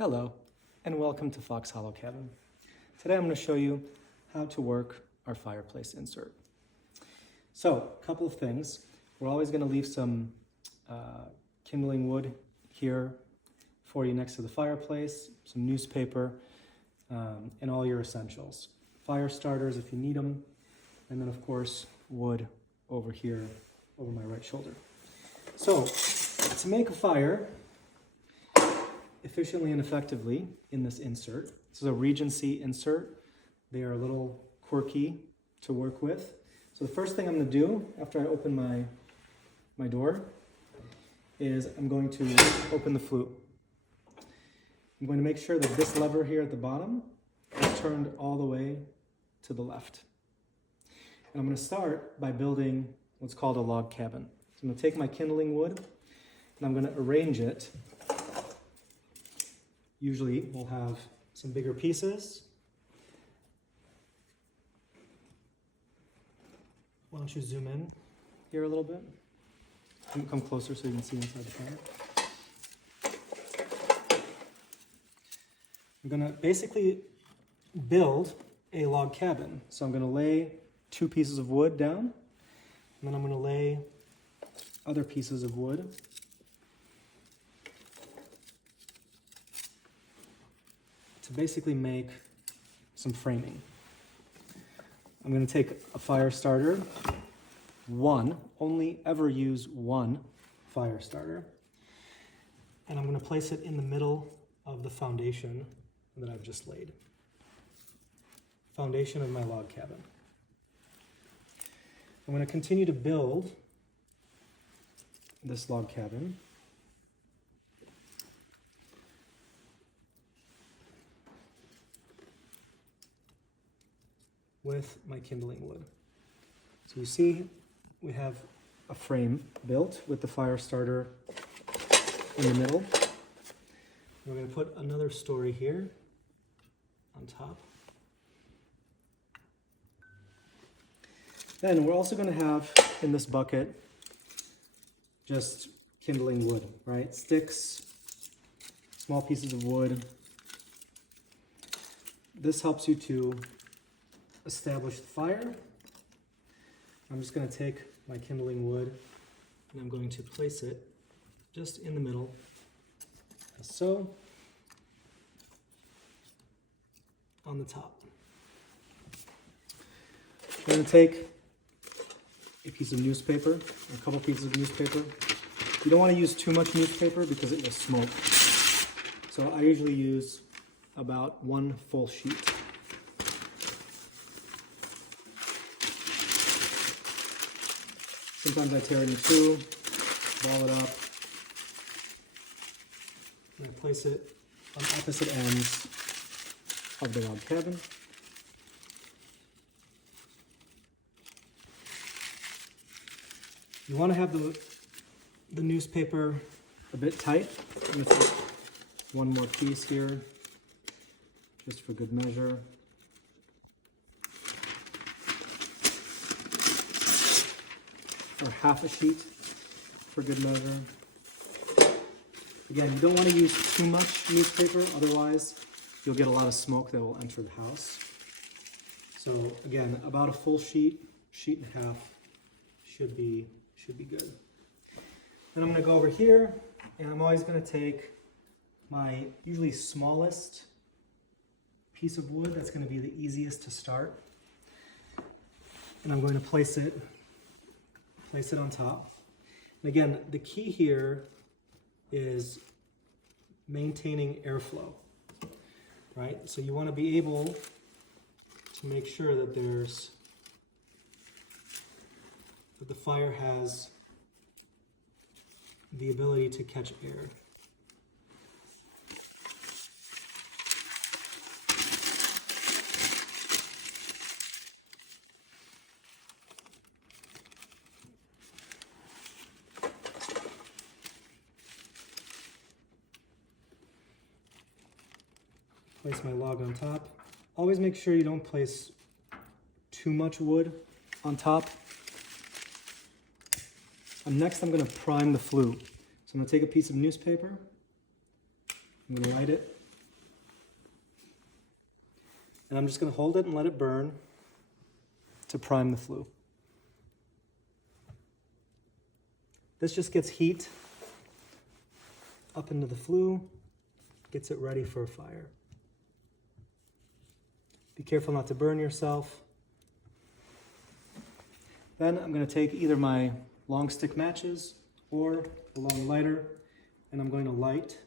Hello, and welcome to Fox Hollow Cabin. Today I'm going to show you how to work our fireplace insert. So, a couple of things. We're always going to leave some kindling wood here for you next to the fireplace, some newspaper, and all your essentials. Fire starters if you need them, and then of course wood over here over my right shoulder. So, to make a fire efficiently and effectively in this insert, this is a Regency insert. They are a little quirky to work with. So the first thing I'm going to do after I open my door is I'm going to open the flute. I'm going to make sure that this lever here at the bottom is turned all the way to the left. And I'm going to start by building what's called a log cabin. So I'm going to take my kindling wood and I'm going to arrange it. Usually we'll have some bigger pieces. Why don't you zoom in here a little bit? Come closer so you can see inside the fire. I'm gonna basically build a log cabin. So I'm gonna lay 2 pieces of wood down, and then I'm gonna lay other pieces of wood. To basically make some framing. I'm going to take a fire starter, only ever use one fire starter, and I'm going to place it in the middle of the foundation that I've just laid. Foundation of my log cabin. I'm going to continue to build this log cabin. With my kindling wood. So you see we have a frame built with the fire starter in the middle. We're going to put another story here on top. Then we're also going to have in this bucket just kindling wood, right? Sticks, small pieces of wood. This helps you to establish the fire. I'm just going to take my kindling wood and I'm going to place it just in the middle, as so, on the top. I'm going to take a piece of newspaper, a couple pieces of newspaper. You don't want to use too much newspaper because it will smoke. So I usually use about 1 full sheet. Sometimes I tear it in 2, ball it up. I'm going to place it on opposite ends of the log cabin. You want to have the newspaper a bit tight. I'm going to take 1 more piece here, just for good measure. Or half a sheet for good measure. Again, you don't want to use too much newspaper, otherwise you'll get a lot of smoke that will enter the house. So again, about a full sheet, sheet and a half should be good. Then I'm going to go over here, and I'm always going to take my usually smallest piece of wood. That's going to be the easiest to start, and I'm going to place it on top. And again, the key here is maintaining airflow, right? So you want to be able to make sure that the fire has the ability to catch air. Place my log on top. Always make sure you don't place too much wood on top. Next, I'm going to prime the flue. So I'm going to take a piece of newspaper, I'm going to light it And I'm just going to hold it and let it burn to prime the flue. This just gets heat up into the flue, gets it ready for a fire. Be careful not to burn yourself. Then I'm going to take either my long stick matches or a long lighter, and I'm going to light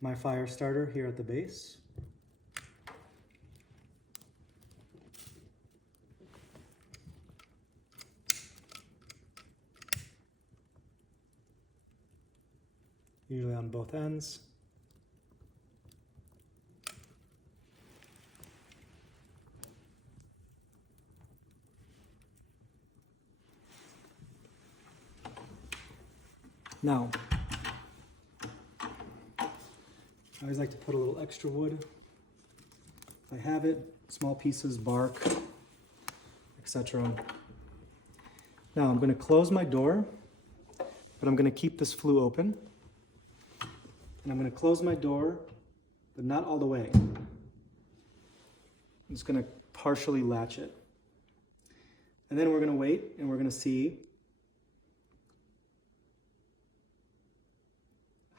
my fire starter here at the base. Usually on both ends. Now, I always like to put a little extra wood. If I have it, small pieces, bark, etc. Now I'm going to close my door, but I'm going to keep this flue open. And I'm going to close my door, but not all the way. I'm just going to partially latch it. And then we're going to wait and we're going to see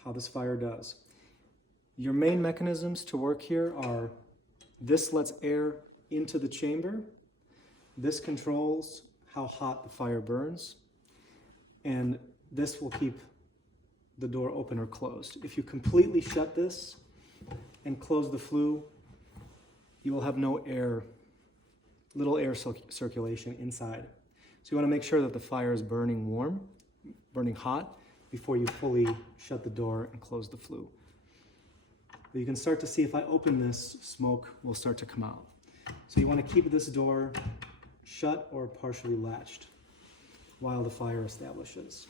how this fire does. Your main mechanisms to work here are this lets air into the chamber. This controls how hot the fire burns. And this will keep the door open or closed. If you completely shut this and close the flue, you will have no air, little air circulation inside. So you want to make sure that the fire is burning warm, burning hot, before you fully shut the door and close the flue. But you can start to see if I open this, smoke will start to come out. So you want to keep this door shut or partially latched while the fire establishes.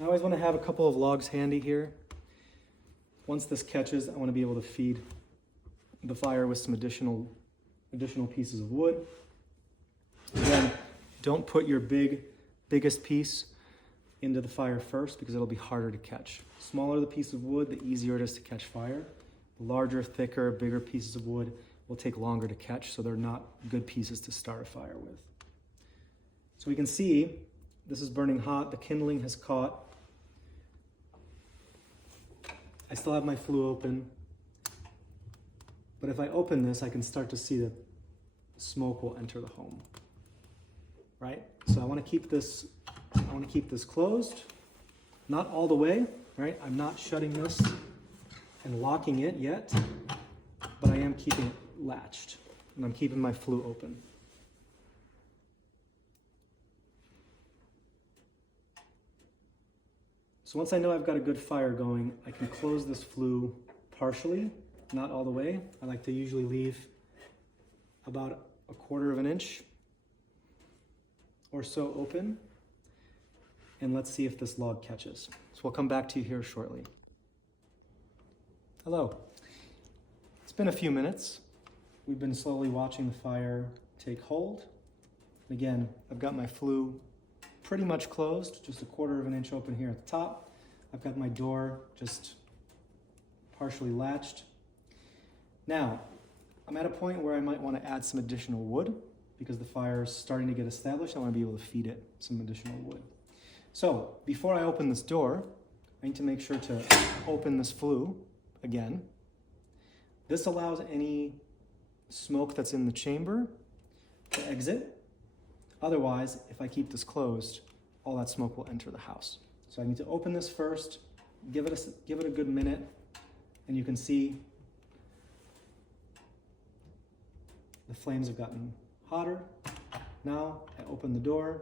I always want to have a couple of logs handy here. Once this catches, I want to be able to feed the fire with some additional pieces of wood. Again, don't put your biggest piece into the fire first because it'll be harder to catch. The smaller the piece of wood, the easier it is to catch fire. The larger, thicker, bigger pieces of wood will take longer to catch, so they're not good pieces to start a fire with. So we can see this is burning hot. The kindling has caught. I still have my flue open, but if I open this, I can start to see that smoke will enter the home, right? So I want to keep this closed, not all the way, right? I'm not shutting this and locking it yet, but I am keeping it latched, and I'm keeping my flue open. So once I know I've got a good fire going, I can close this flue partially, not all the way. I like to usually leave about 1/4 of an inch or so open. And let's see if this log catches. So we'll come back to you here shortly. Hello. It's been a few minutes. We've been slowly watching the fire take hold. Again, I've got my flue pretty much closed, just 1/4 of an inch open here at the top. I've got my door just partially latched. Now, I'm at a point where I might want to add some additional wood because the fire is starting to get established. I want to be able to feed it some additional wood. So, before I open this door, I need to make sure to open this flue again. This allows any smoke that's in the chamber to exit. Otherwise, if I keep this closed, all that smoke will enter the house. So I need to open this first, give it a good minute, and you can see the flames have gotten hotter. Now I open the door.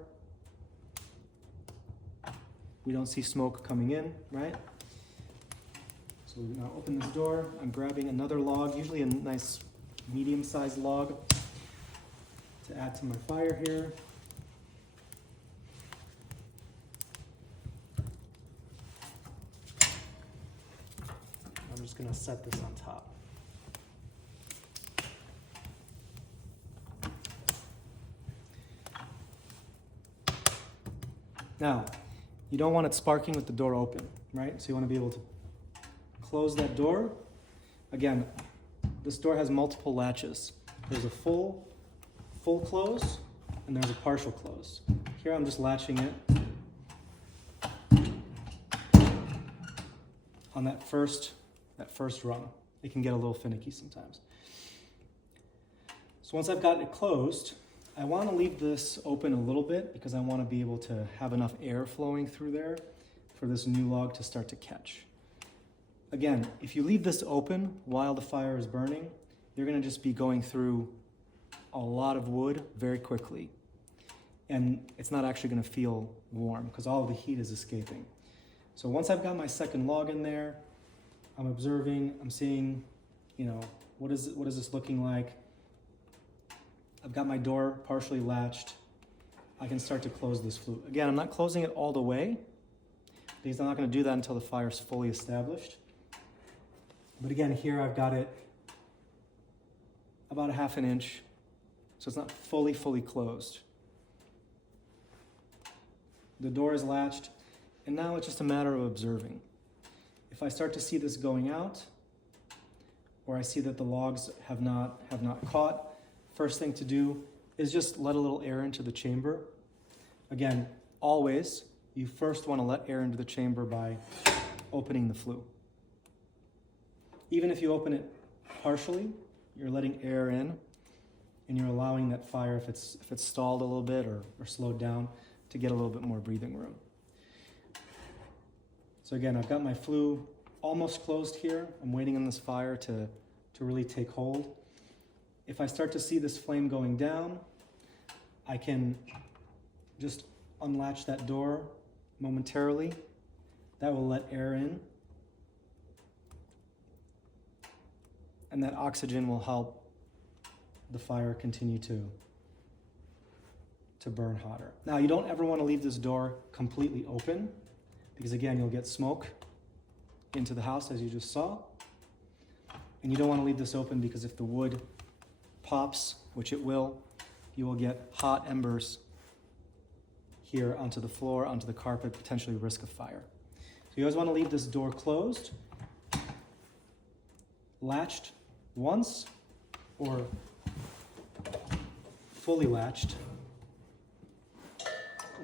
We don't see smoke coming in, right? So we now open this door. I'm grabbing another log, usually a nice medium-sized log, to add to my fire here. just gonna set this on top. Now, you don't want it sparking with the door open, right? So you want to be able to close that door. Again, this door has multiple latches. There's a full close, and there's a partial close. Here I'm just latching it on that first rung. It can get a little finicky sometimes. So once I've got it closed, I want to leave this open a little bit because I want to be able to have enough air flowing through there for this new log to start to catch. Again, if you leave this open while the fire is burning, you're going to just be going through a lot of wood very quickly. And it's not actually going to feel warm because all of the heat is escaping. So once I've got my second log in there, I'm observing, I'm seeing, what is this looking like? I've got my door partially latched. I can start to close this flue. Again, I'm not closing it all the way because I'm not going to do that until the fire is fully established. But again, here I've got it about a ½ inch, so it's not fully closed. The door is latched, and now it's just a matter of observing. If I start to see this going out, or I see that the logs have not caught, first thing to do is just let a little air into the chamber. Again, always, you first want to let air into the chamber by opening the flue. Even if you open it partially, you're letting air in, and you're allowing that fire, if it's stalled a little bit or slowed down, to get a little bit more breathing room. So again, I've got my flue almost closed here. I'm waiting on this fire to really take hold. If I start to see this flame going down, I can just unlatch that door momentarily. That will let air in. And that oxygen will help the fire continue to burn hotter. Now, you don't ever want to leave this door completely open because, again, you'll get smoke into the house, as you just saw. And you don't want to leave this open because if the wood pops, which it will, you will get hot embers here onto the floor, onto the carpet, potentially risk of fire. So you always want to leave this door closed, latched once, or fully latched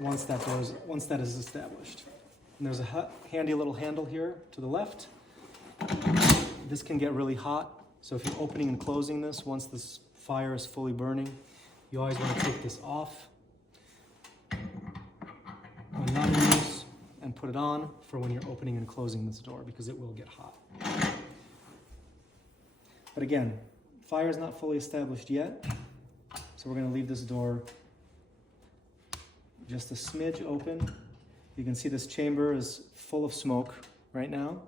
once that is established. And there's a handy little handle here to the left. This can get really hot, so if you're opening and closing this, once this fire is fully burning, you always want to take this off when not in use and put it on for when you're opening and closing this door because it will get hot. But again, fire is not fully established yet, so we're going to leave this door just a smidge open. You can see this chamber is full of smoke right now.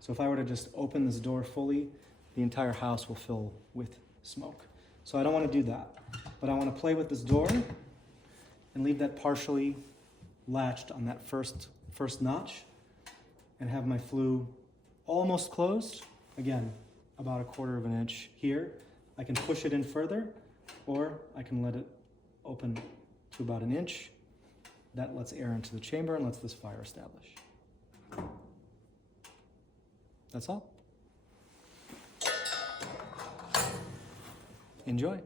So if I were to just open this door fully, the entire house will fill with smoke. So I don't want to do that, but I want to play with this door and leave that partially latched on that first notch and have my flue almost closed. Again, about a ½ of an inch here. I can push it in further, or I can let it open to about an inch. That lets air into the chamber and lets this fire establish. That's all. Enjoy.